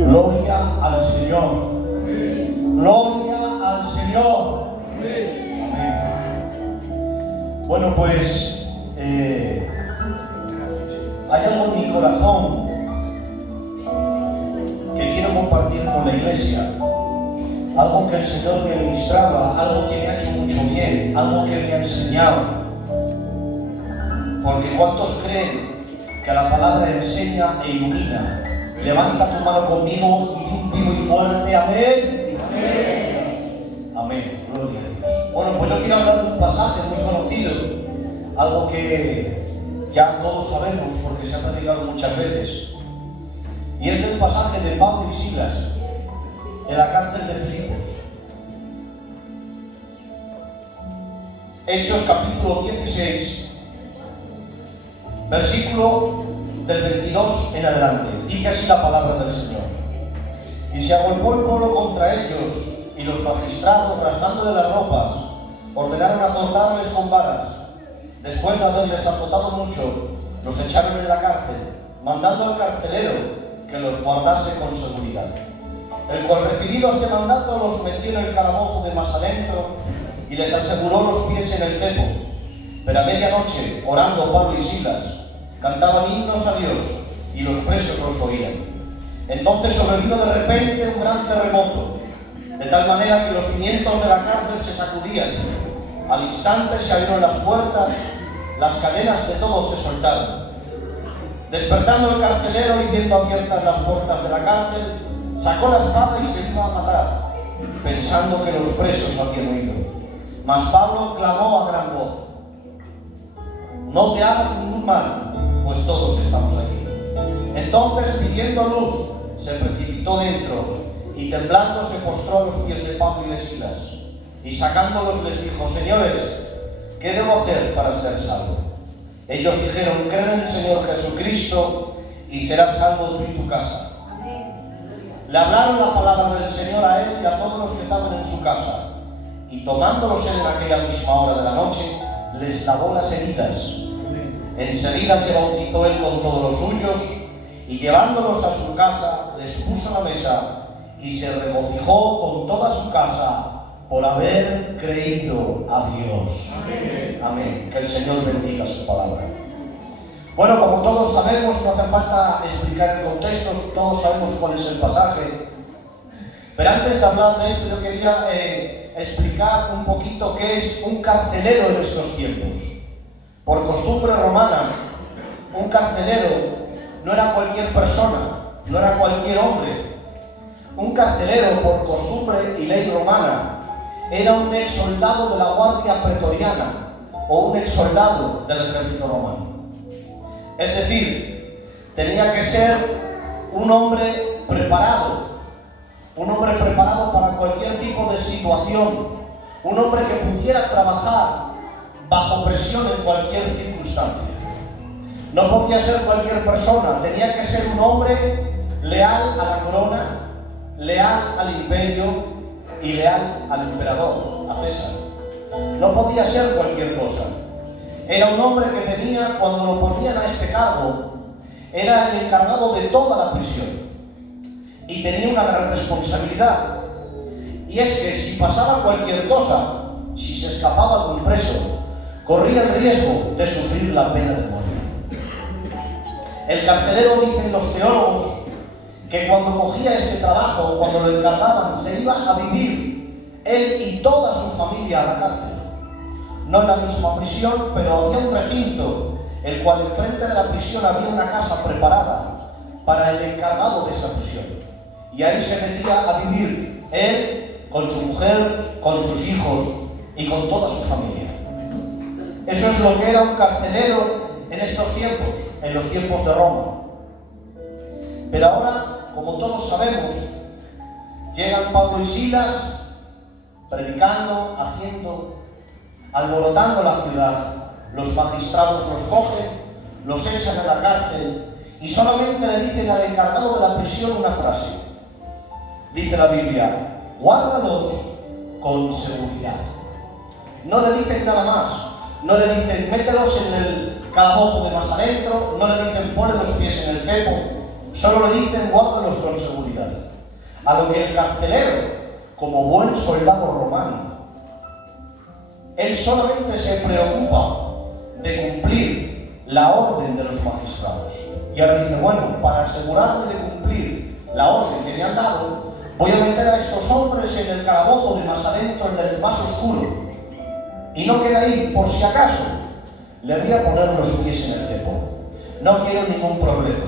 Gloria al Señor. Gloria al Señor. Amén. Bueno, pues hay algo en mi corazón que quiero compartir con la iglesia. Algo que el Señor me ministraba, algo que me ha hecho mucho bien, algo que me ha enseñado. Porque ¿cuántos creen que la palabra enseña e ilumina? Levanta tu mano conmigo y di un vivo y fuerte amén. Amén. Amén. Gloria a Dios. Bueno, pues yo quiero hablar de un pasaje muy conocido, algo que ya todos sabemos porque se ha predicado muchas veces. Y es del pasaje de Pablo y Silas en la cárcel de Filipos. Hechos capítulo 16, versículo del 22 en adelante. Dice así la palabra del Señor. Y se agolpó el pueblo contra ellos, y los magistrados, rasgándole las ropas, ordenaron azotarles con varas. Después de haberles azotado mucho, los echaron en la cárcel, mandando al carcelero que los guardase con seguridad. El cual, recibido este mandato, los metió en el calabozo de más adentro y les aseguró los pies en el cepo. Pero a medianoche, orando Pablo y Silas, cantaban himnos a Dios y los presos los oían. Entonces sobrevino de repente un gran terremoto, de tal manera que los cimientos de la cárcel se sacudían. Al instante se abrieron las puertas, las cadenas de todos se soltaron. Despertando el carcelero y viendo abiertas las puertas de la cárcel, sacó la espada y se iba a matar, pensando que los presos habían huido. Mas Pablo clamó a gran voz: no te hagas ningún mal, pues todos estamos aquí. Entonces, pidiendo luz, se precipitó dentro y temblando se postró a los pies de Pablo y de Silas. Y sacándolos les dijo: señores, ¿qué debo hacer para ser salvo? Ellos dijeron: cree en el Señor Jesucristo y serás salvo tú y tu casa. Le hablaron la palabra del Señor a él y a todos los que estaban en su casa. Y tomándolos él en aquella misma hora de la noche, les lavó las heridas. Enseguida se bautizó él con todos los suyos, y llevándolos a su casa, les puso la mesa, y se regocijó con toda su casa por haber creído a Dios. Amén. Amén. Que el Señor bendiga su palabra. Bueno, como todos sabemos, no hace falta explicar el contexto, todos sabemos cuál es el pasaje. Pero antes de hablar de esto, yo quería explicar un poquito qué es un carcelero en estos tiempos. Por costumbre romana, un carcelero no era cualquier persona, no era cualquier hombre. Un carcelero, por costumbre y ley romana, era un ex soldado de la guardia pretoriana o un ex soldado del ejército romano. Es decir, tenía que ser un hombre preparado para cualquier tipo de situación, un hombre que pudiera trabajar bajo presión en cualquier circunstancia. No podía ser cualquier persona, tenía que ser un hombre leal a la corona, leal al imperio y leal al emperador, a César. No podía ser cualquier cosa. Era un hombre que tenía, cuando lo ponían a este cargo, era el encargado de toda la prisión y tenía una gran responsabilidad. Y es que si pasaba cualquier cosa, si se escapaba de un preso, corría el riesgo de sufrir la pena de muerte. El carcelero, dicen los teólogos, que cuando cogía este trabajo, cuando lo encargaban, se iba a vivir él y toda su familia a la cárcel. No en la misma prisión, pero había un recinto, el cual enfrente de la prisión había una casa preparada para el encargado de esa prisión. Y ahí se metía a vivir él, con su mujer, con sus hijos y con toda su familia. Eso es lo que era un carcelero en estos tiempos, en los tiempos de Roma. Pero ahora, como todos sabemos, llegan Pablo y Silas predicando, alborotando la ciudad. Los magistrados los cogen, los echan a la cárcel y solamente le dicen al encargado de la prisión una frase. Dice la Biblia: guárdalos con seguridad. No le dicen nada más. No le dicen mételos en el calabozo de más adentro, no le dicen pone los pies en el cepo. solo le dicen guárdalos con seguridad. A lo que el carcelero, como buen soldado romano, él solamente se preocupa de cumplir la orden de los magistrados. Y ahora dice, bueno, para asegurarme de cumplir la orden que me han dado, voy a meter a estos hombres en el calabozo de más adentro, en el más oscuro. Y no queda ahí, por si acaso, le voy a poner los pies en el cepo. No quiero ningún problema.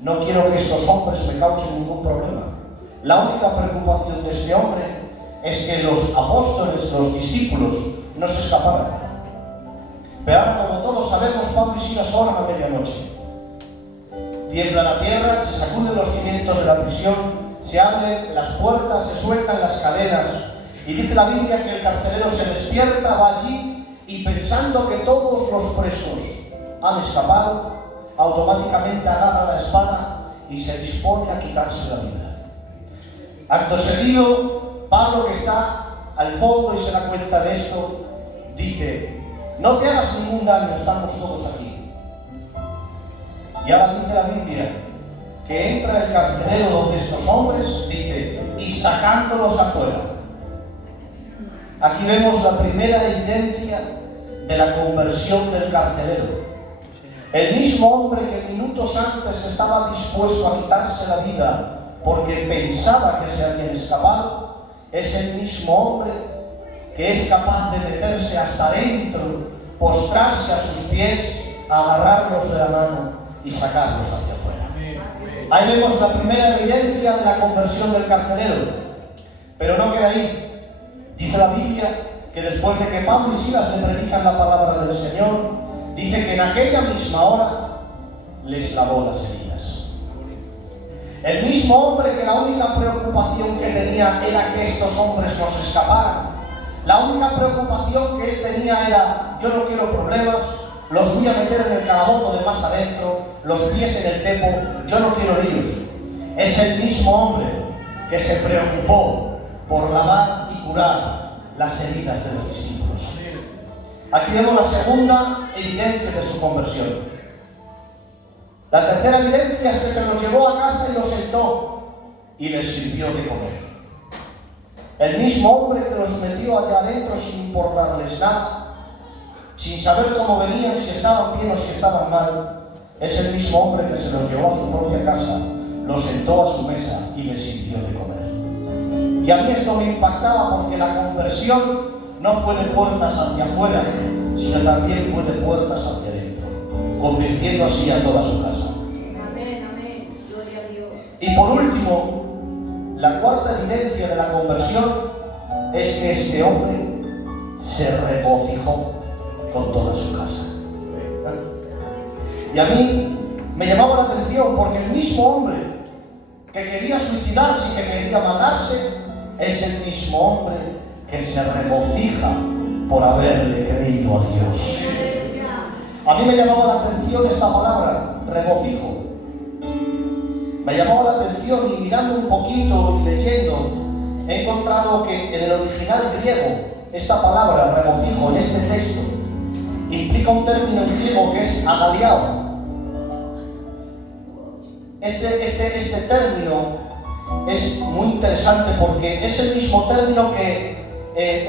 No quiero que estos hombres me causen ningún problema. La única preocupación de este hombre es que los apóstoles, los discípulos, no se escaparan. Pero ahora, como todos sabemos, Pablo y Silas oran a medianoche. Tiembla la tierra, se sacuden los cimientos de la prisión, se abren las puertas, se sueltan las cadenas. Y dice la Biblia que el carcelero se despierta, va allí y pensando que todos los presos han escapado, automáticamente agarra la espada y se dispone a quitarse la vida. Acto seguido, Pablo, que está al fondo y se da cuenta de esto, dice, no te hagas ningún daño, estamos todos aquí. Y ahora dice la Biblia que entra el carcelero donde estos hombres, dice, y sacándolos afuera. Aquí vemos la primera evidencia de la conversión del carcelero. El mismo hombre que minutos antes estaba dispuesto a quitarse la vida porque pensaba que se habían escapado, es el mismo hombre que es capaz de meterse hasta adentro, postrarse a sus pies, agarrarlos de la mano y sacarlos hacia afuera. Ahí vemos la primera evidencia de la conversión del carcelero. Pero no queda ahí. Dice la Biblia que después de que Pablo y Silas le predican la palabra del Señor, dice que en aquella misma hora les lavó las heridas. El mismo hombre que la única preocupación que tenía era que estos hombres no se escaparan. La única preocupación que él tenía era, yo no quiero problemas, los voy a meter en el calabozo de más adentro, los pies en el cepo, yo no quiero líos. Es el mismo hombre que se preocupó por lavar y curar las heridas de los discípulos. Aquí vemos la segunda evidencia de su conversión. La tercera evidencia es que se los llevó a casa y los sentó y les sirvió de comer. El mismo hombre que los metió allá adentro sin importarles nada, sin saber cómo venían, si estaban bien o si estaban mal, es el mismo hombre que se los llevó a su propia casa, los sentó a su mesa y les sirvió de comer. Y a mí esto me impactaba porque la conversión no fue de puertas hacia afuera, sino también fue de puertas hacia adentro, convirtiendo así a toda su casa. Amén, amén. Gloria a Dios. Y por último, la cuarta evidencia de la conversión es que este hombre se regocijó con toda su casa. Y a mí me llamaba la atención porque el mismo hombre que quería suicidarse y que quería matarse es el mismo hombre que se regocija por haberle creído a Dios. A mí me llamaba la atención esta palabra, regocijo. Me llamaba la atención y mirando un poquito y leyendo, he encontrado que en el original griego, esta palabra, regocijo, en este texto, implica un término en griego que es agaliao. Este término es muy interesante porque es el mismo término que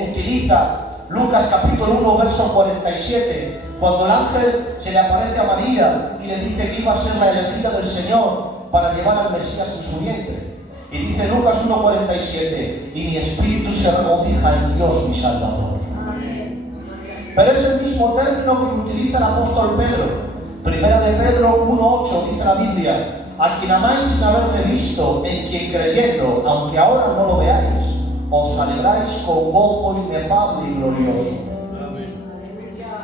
utiliza Lucas capítulo 1, verso 47, cuando el ángel se le aparece a María y le dice que iba a ser la elegida del Señor para llevar al Mesías en su vientre. Y dice Lucas 1:47, y mi espíritu se regocija en Dios mi Salvador. Pero es el mismo término que utiliza el apóstol Pedro. Primera de Pedro 1:8 dice la Biblia, a quien amáis sin haberme visto, en quien creyendo, aunque ahora no lo veáis, os alegráis con gozo inefable y glorioso.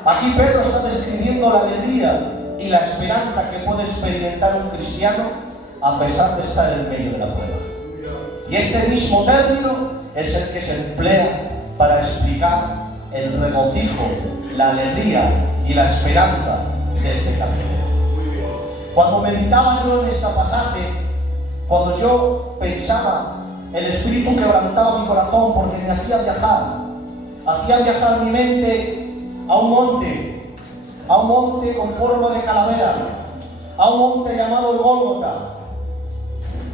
Aquí Pedro está describiendo la alegría y la esperanza que puede experimentar un cristiano a pesar de estar en medio de la prueba. Y este mismo término es el que se emplea para explicar el regocijo, la alegría y la esperanza de este carcelero. Cuando meditaba yo en este pasaje, cuando yo pensaba, el Espíritu quebrantaba mi corazón porque me hacía viajar mi mente a un monte con forma de calavera, a un monte llamado el Gólgota.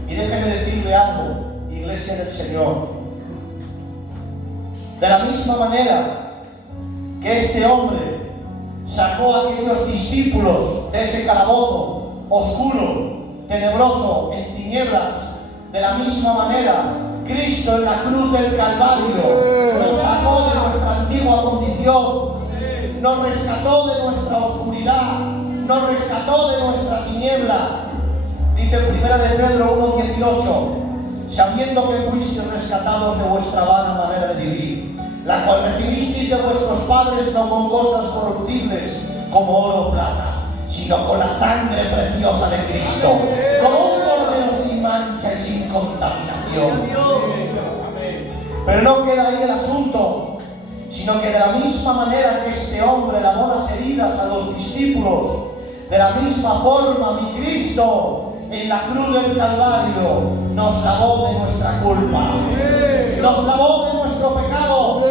Y déjeme decirle algo, iglesia del Señor. De la misma manera que este hombre sacó a aquellos discípulos de ese calabozo oscuro, tenebroso, en tinieblas, de la misma manera Cristo en la cruz del Calvario nos sacó de nuestra antigua condición, nos rescató de nuestra oscuridad, nos rescató de nuestra tiniebla. Dice en 1 de Pedro 1:18, sabiendo que fuisteis rescatados de vuestra vana manera de vivir, la cual recibisteis de vuestros padres no con cosas corruptibles como oro o plata, sino con la sangre preciosa de Cristo, como un cordero sin mancha y sin contaminación. Pero no queda ahí el asunto, sino que de la misma manera que este hombre lavó las heridas a los discípulos, de la misma forma mi Cristo en la cruz del Calvario nos lavó de nuestra culpa, nos lavó de nuestro pecado.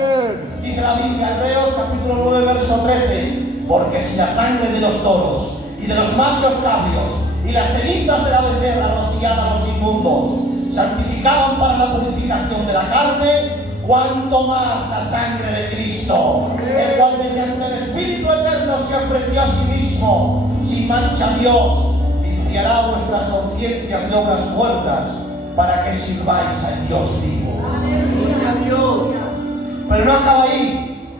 Dice la Biblia, Hebreos capítulo 9, verso 13, porque si la sangre de los toros y de los machos cabrios y las cenizas de la becerra rociada a los inmundos santificaban para la purificación de la carne, cuanto más la sangre de Cristo, el cual mediante el Espíritu Eterno se ofreció a sí mismo, sin mancha a Dios, limpiará vuestras conciencias de obras muertas, para que sirváis al Dios vivo. Pero no acaba ahí,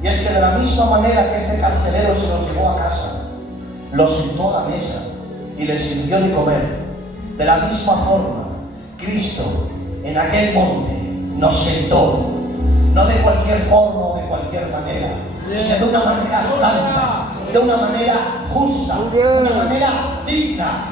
y es que de la misma manera que este carcelero se los llevó a casa, los sentó a la mesa y les sirvió de comer, de la misma forma Cristo en aquel monte nos sentó, no de cualquier forma o de cualquier manera, sino de una manera santa, de una manera justa, de una manera digna.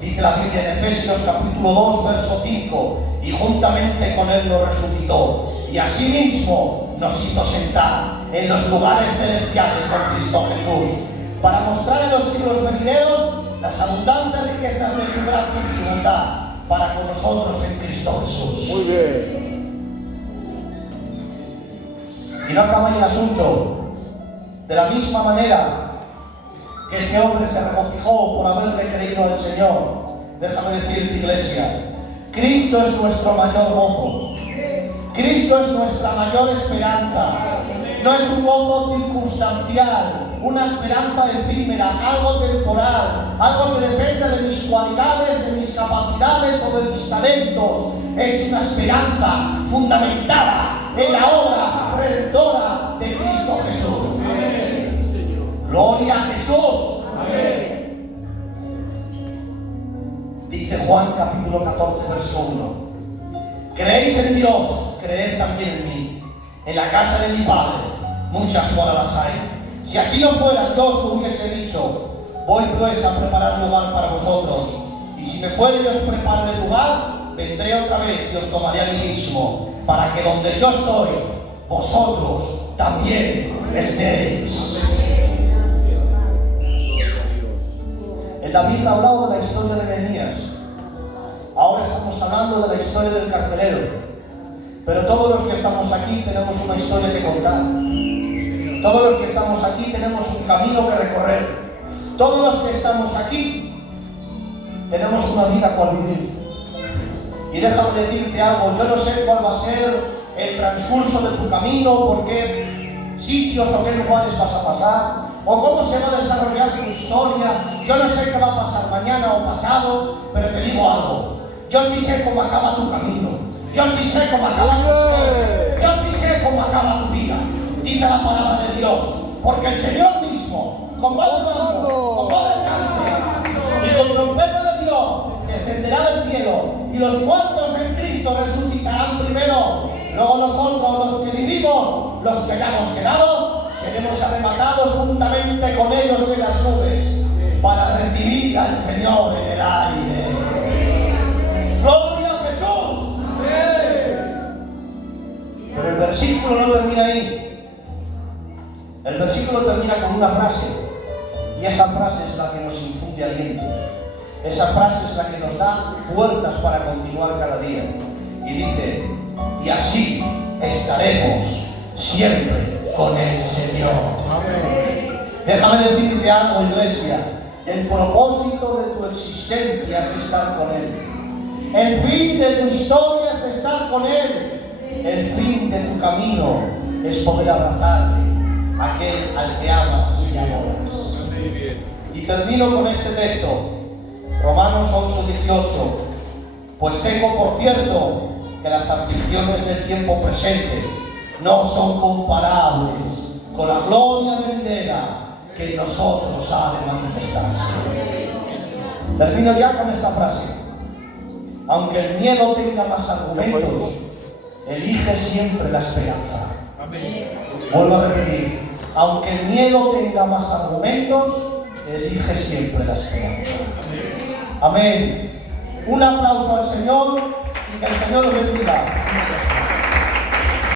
Dice la Biblia en Efesios capítulo 2, verso 5, y juntamente con él nos resucitó, y asimismo nos hizo sentar en los lugares celestiales con Cristo Jesús, para mostrar en los siglos venideros las abundantes riquezas de su gracia y su bondad para con nosotros en Cristo Jesús. Muy bien. Y no acaba ahí el asunto. De la misma manera que este hombre se regocijó por haberle creído al Señor, déjame decirte, iglesia, Cristo es nuestro mayor gozo. Cristo es nuestra mayor esperanza. No es un gozo circunstancial, una esperanza efímera, algo temporal, algo que depende de mis cualidades, de mis capacidades o de mis talentos. Es una esperanza fundamentada en la obra redentora de Cristo Jesús. Gloria a Jesús. Dice Juan capítulo 14, verso 1. Creéis en Dios, creed también en mí. En la casa de mi Padre muchas moradas hay. Si así no fuera, yo os lo hubiese dicho. Voy pues a preparar lugar para vosotros. Y si me fuere y os preparo el lugar, vendré otra vez y os tomaré a mí mismo, para que donde yo estoy, vosotros también estéis. El David ha hablado de la historia de Nehemías. Ahora estamos hablando de la historia del carcelero. Pero todos los que estamos aquí tenemos una historia que contar. Todos los que estamos aquí tenemos un camino que recorrer. Todos los que estamos aquí tenemos una vida cual vivir. Y déjame decirte algo, yo no sé cuál va a ser el transcurso de tu camino, por qué sitios o qué lugares vas a pasar, o cómo se va a desarrollar tu historia. Yo no sé qué va a pasar mañana o pasado, pero te digo algo, yo sí sé cómo acaba tu camino. Yo sí sé cómo acaba tu vida. Yo sí sé cómo acaba tu vida. Dice la palabra de Dios. Porque el Señor mismo, con voz de mando, con voz de cáncer y con trompeta de Dios, descenderá del cielo. Y los muertos en Cristo resucitarán primero. Luego nosotros, los que vivimos, los que hayamos quedado, seremos arrebatados juntamente con ellos en las nubes para recibir al Señor en el aire. ¡Gloria a Jesús! Pero el versículo no termina ahí. El versículo termina con una frase, y esa frase es la que nos infunde aliento. Esa frase es la que nos da fuerzas para continuar cada día. Y dice, y así estaremos siempre con el Señor. Amén. Déjame decirte algo, iglesia. El propósito de tu existencia es estar con Él. El fin de tu historia es estar con Él. El fin de tu camino es poder abrazarle, aquel al que amas y adoras. Y termino con este texto, Romanos 8:18. Pues tengo por cierto que las aflicciones del tiempo presente no son comparables con la gloria venidera que en nosotros ha de manifestarse. Termino ya con esta frase. Aunque el miedo tenga más argumentos, elige siempre la esperanza. Vuelvo a repetir. Aunque el miedo tenga más argumentos, elige siempre la esperanza. Amén. Un aplauso al Señor y que el Señor los bendiga.